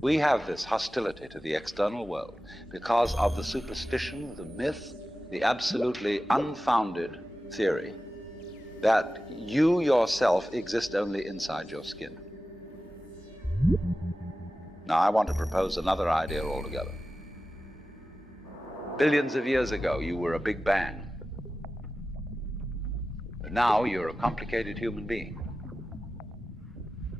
We have this hostility to the external world because of the superstition, the myth, the absolutely unfounded theory that you yourself exist only inside your skin. Now, I want to propose another idea altogether. Billions of years ago, you were a big bang. But now you're a complicated human being.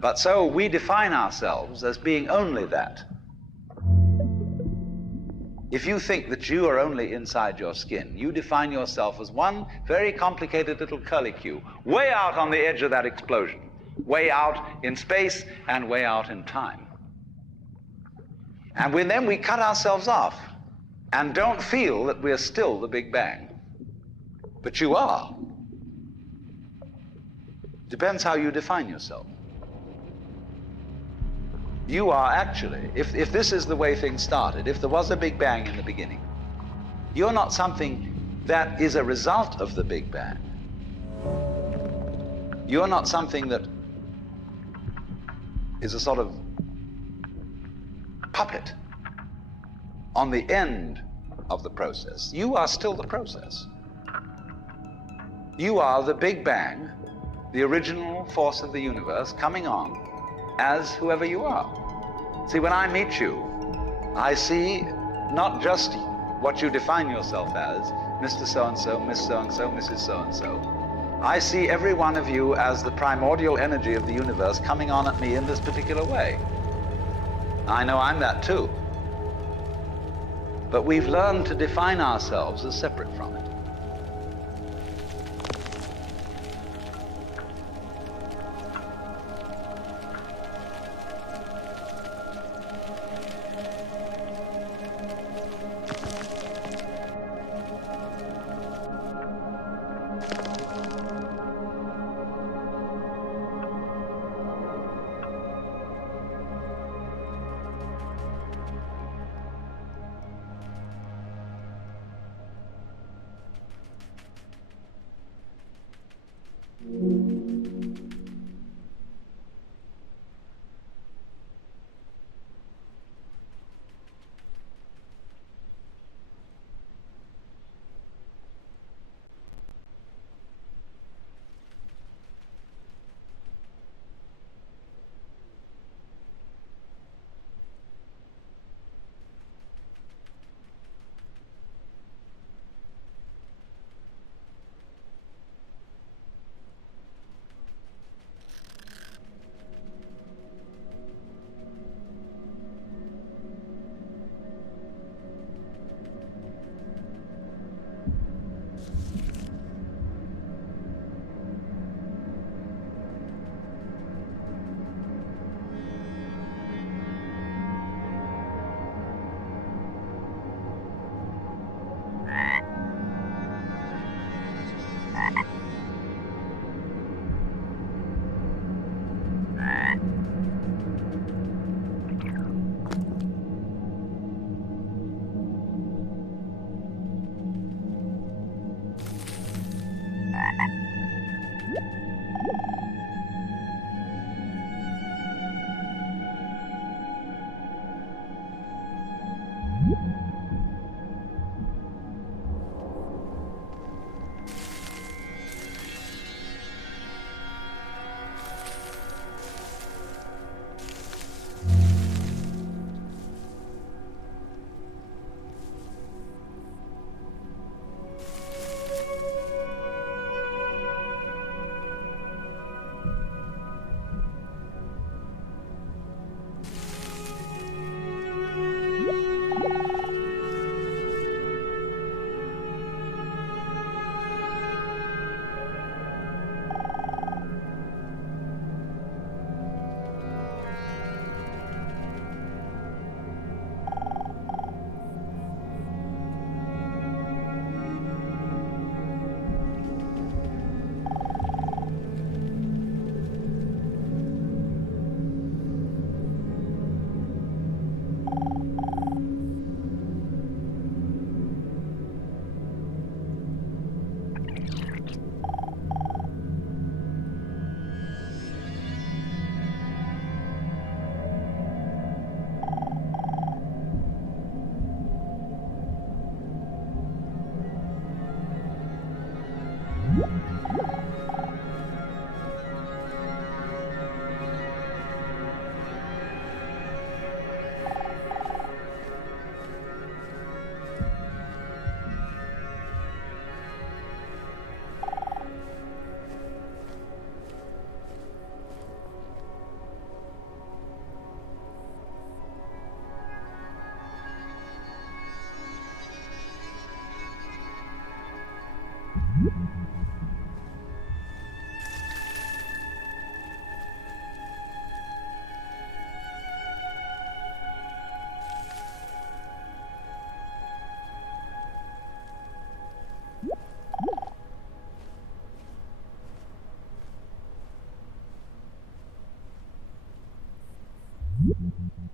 But so we define ourselves as being only that. If you think that you are only inside your skin, you define yourself as one very complicated little curlicue, way out on the edge of that explosion, way out in space and way out in time. And then we cut ourselves off and don't feel that we're still the Big Bang. But you are. Depends how you define yourself. You are actually, if this is the way things started, if there was a Big Bang in the beginning, you're not something that is a result of the Big Bang. You're not something that is a sort of puppet on the end of the process. You are still the process. You are the Big Bang, the original force of the universe coming on as whoever you are. See, when I meet you, I see not just what you define yourself as, Mr. So-and-so, Miss So-and-so, Mrs. So-and-so. I see every one of you as the primordial energy of the universe coming on at me in this particular way. I know I'm that too. But we've learned to define ourselves as separate from it.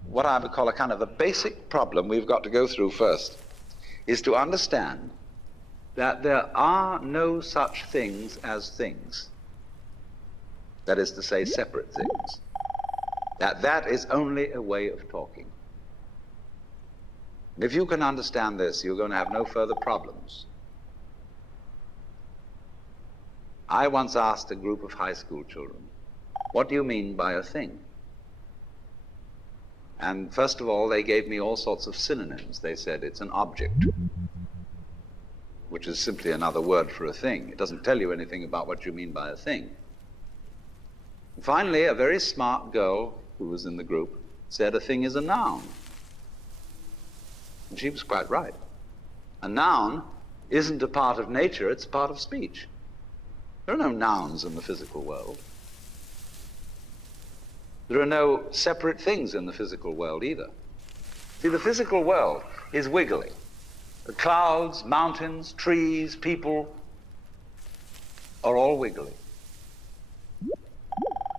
what I would call a kind of a basic problem we've got to go through first is to understand that there are no such things as things. That is to say, separate things. That is only a way of talking. And if you can understand this, you're going to have no further problems. I once asked a group of high school children, what do you mean by a thing? And first of all, they gave me all sorts of synonyms. They said it's an object, which is simply another word for a thing. It doesn't tell you anything about what you mean by a thing. And finally, a very smart girl who was in the group said a thing is a noun. And she was quite right. A noun isn't a part of nature, it's a part of speech. There are no nouns in the physical world. There are no separate things in the physical world either. See, the physical world is wiggly. The clouds, mountains, trees, people are all wiggly.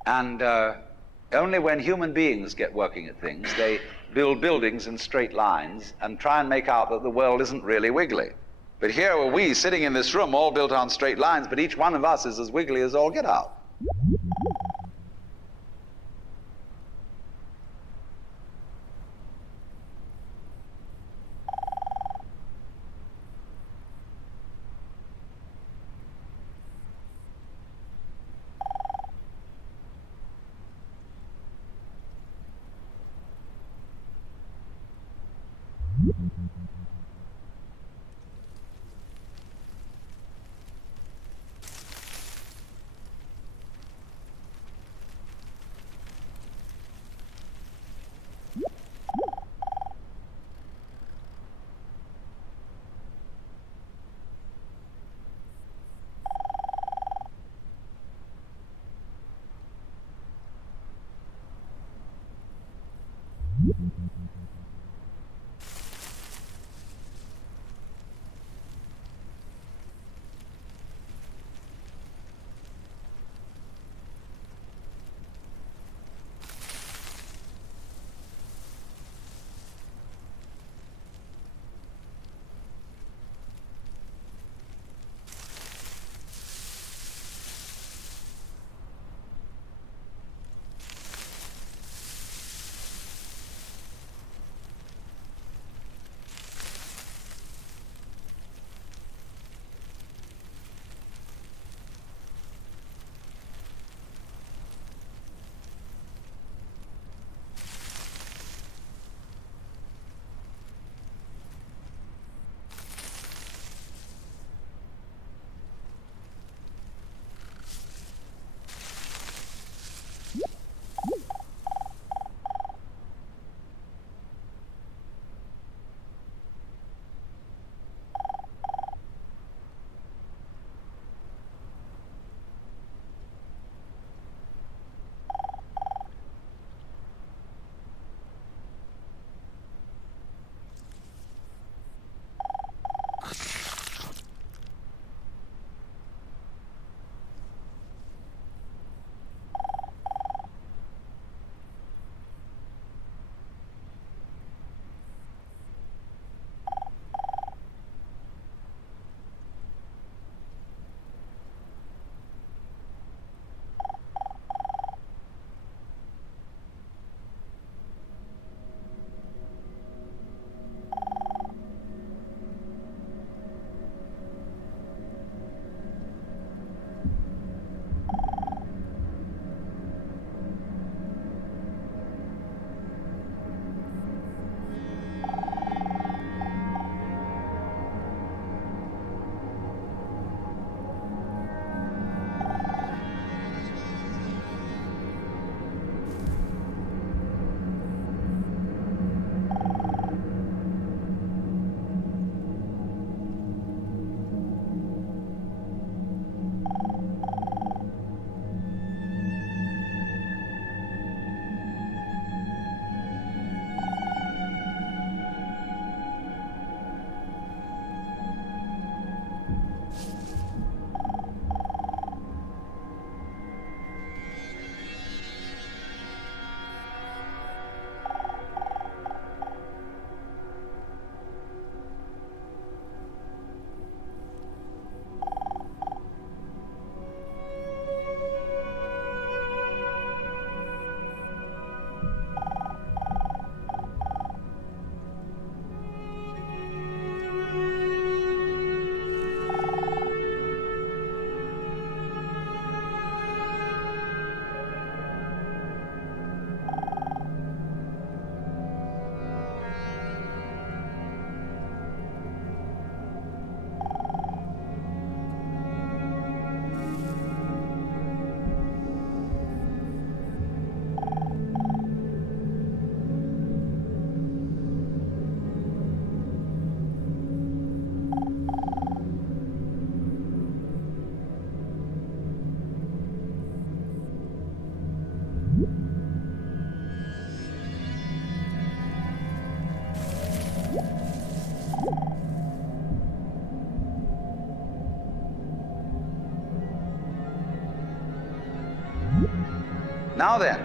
And only when human beings get working at things, they build buildings in straight lines and try and make out that the world isn't really wiggly. But here are we sitting in this room all built on straight lines, but each one of us is as wiggly as all get out. Now then,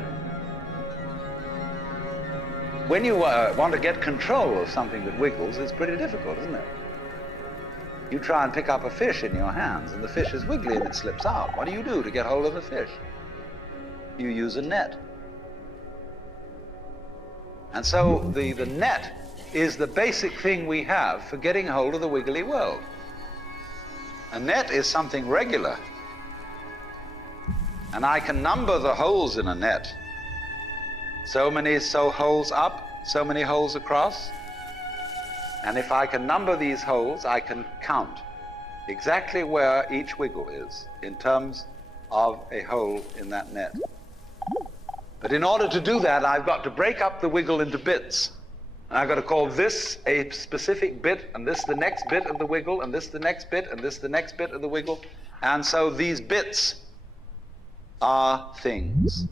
when you want to get control of something that wiggles, it's pretty difficult, isn't it? You try and pick up a fish in your hands, and the fish is wiggly and it slips out. What do you do to get hold of the fish? You use a net. And so the net is the basic thing we have for getting hold of the wiggly world. A net is something regular. And I can number the holes in a net. So many holes up, so many holes across. And if I can number these holes, I can count exactly where each wiggle is in terms of a hole in that net. But in order to do that, I've got to break up the wiggle into bits. And I've got to call this a specific bit, and this the next bit of the wiggle, and this the next bit, and this the next bit of the wiggle. And so these bits are things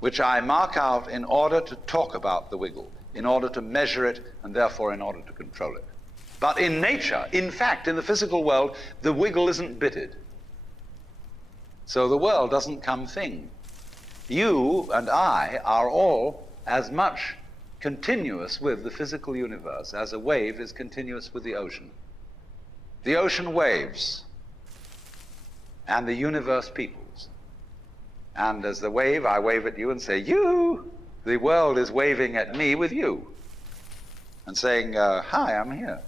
which I mark out in order to talk about the wiggle, in order to measure it, and therefore in order to control it. But in nature, in fact, in the physical world, the wiggle isn't bitted. So the world doesn't come thing. You and I are all as much continuous with the physical universe as a wave is continuous with the ocean. The ocean waves, and the universe peoples. And as the wave, I wave at you and say, you! The world is waving at me with you and saying, hi, I'm here.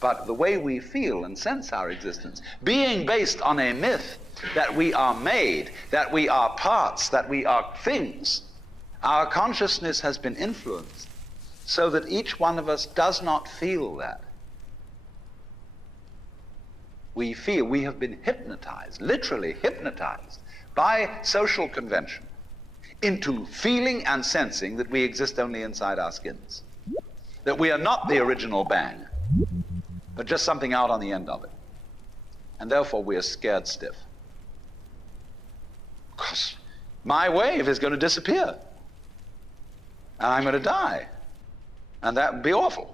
But the way we feel and sense our existence, being based on a myth that we are made, that we are parts, that we are things, our consciousness has been influenced so that each one of us does not feel that. We feel we have been hypnotized, literally hypnotized, by social convention into feeling and sensing that we exist only inside our skins, that we are not the original bang, but just something out on the end of it. And therefore we are scared stiff. Because my wave is going to disappear, and I'm going to die, and that would be awful.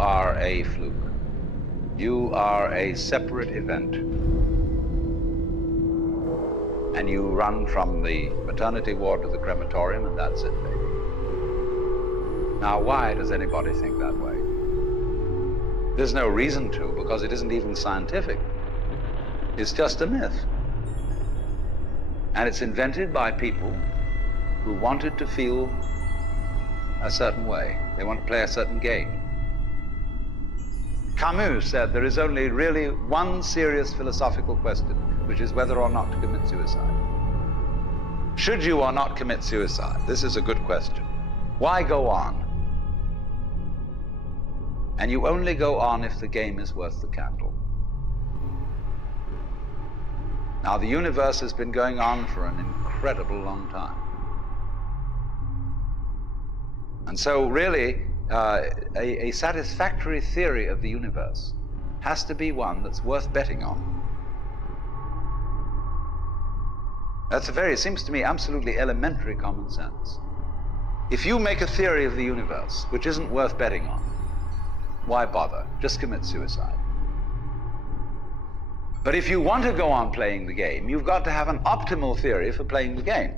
are a fluke. You are a separate event. And you run from the maternity ward to the crematorium, and that's it, baby. Now, why does anybody think that way? There's no reason to, because it isn't even scientific. It's just a myth. And it's invented by people who wanted to feel a certain way. They want to play a certain game. Camus said there is only really one serious philosophical question, which is whether or not to commit suicide. Should you or not commit suicide? This is a good question. Why go on? And you only go on if the game is worth the candle. Now, the universe has been going on for an incredible long time. And so really, a satisfactory theory of the universe has to be one that's worth betting on. Seems to me, absolutely elementary common sense. If you make a theory of the universe which isn't worth betting on, why bother? Just commit suicide. But if you want to go on playing the game, you've got to have an optimal theory for playing the game.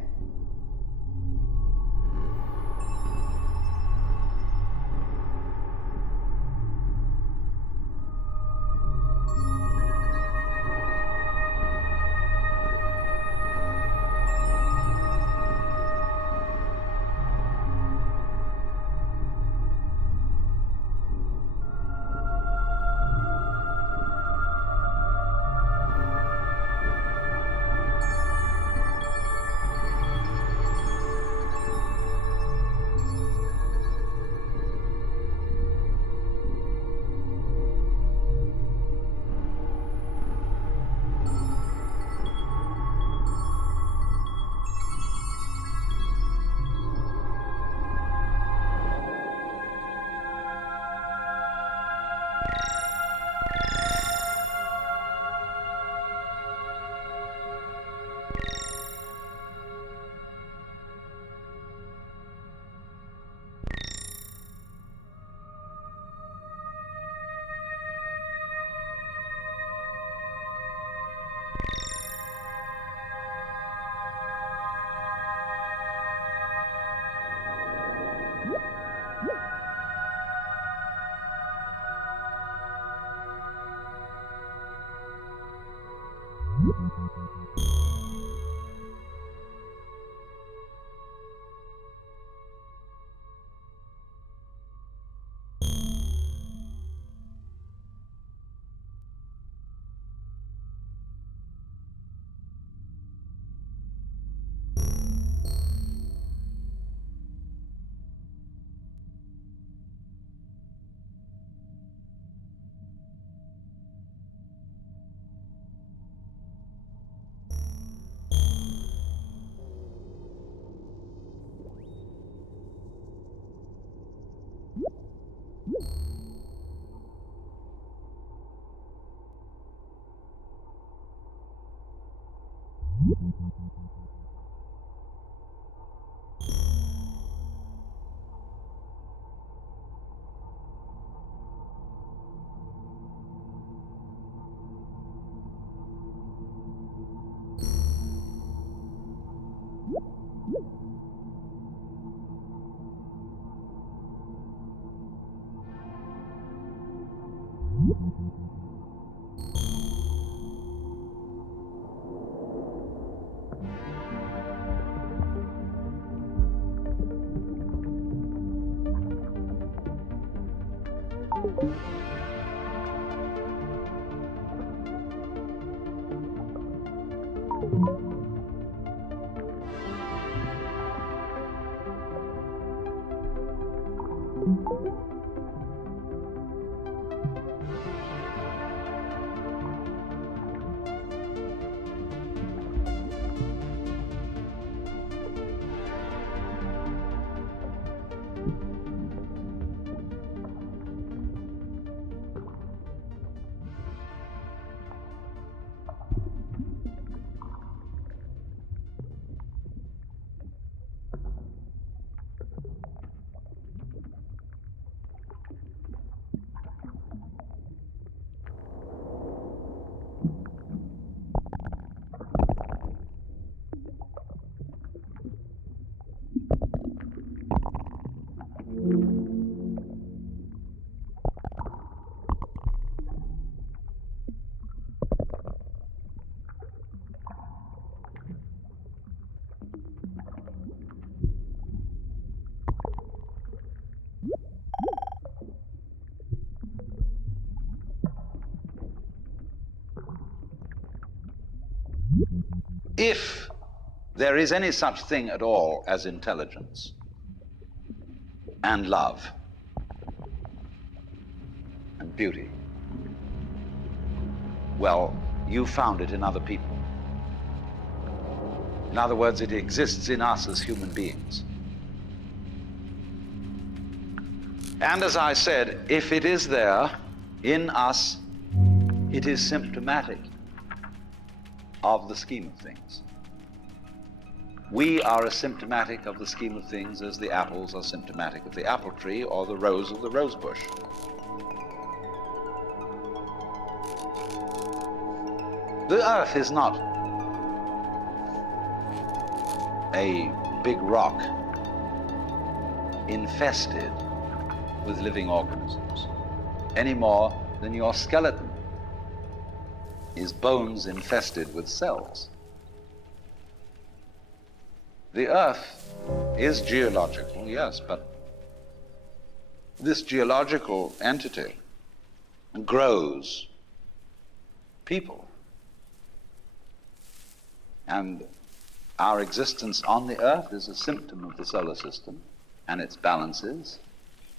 If there is any such thing at all as intelligence and love and beauty, well, you found it in other people. In other words, it exists in us as human beings. And as I said, if it is there in us, it is symptomatic of the scheme of things. We are as symptomatic of the scheme of things as the apples are symptomatic of the apple tree or the rose of the rose bush. The earth is not a big rock infested with living organisms, any more than your skeleton is bones infested with cells. The earth is geological, yes, but this geological entity grows people. And our existence on the earth is a symptom of the solar system and its balances,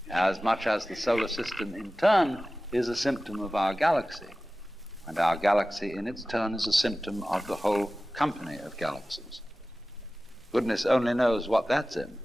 as much as the solar system in turn is a symptom of our galaxy. And our galaxy in its turn is a symptom of the whole company of galaxies. Goodness only knows what that's in.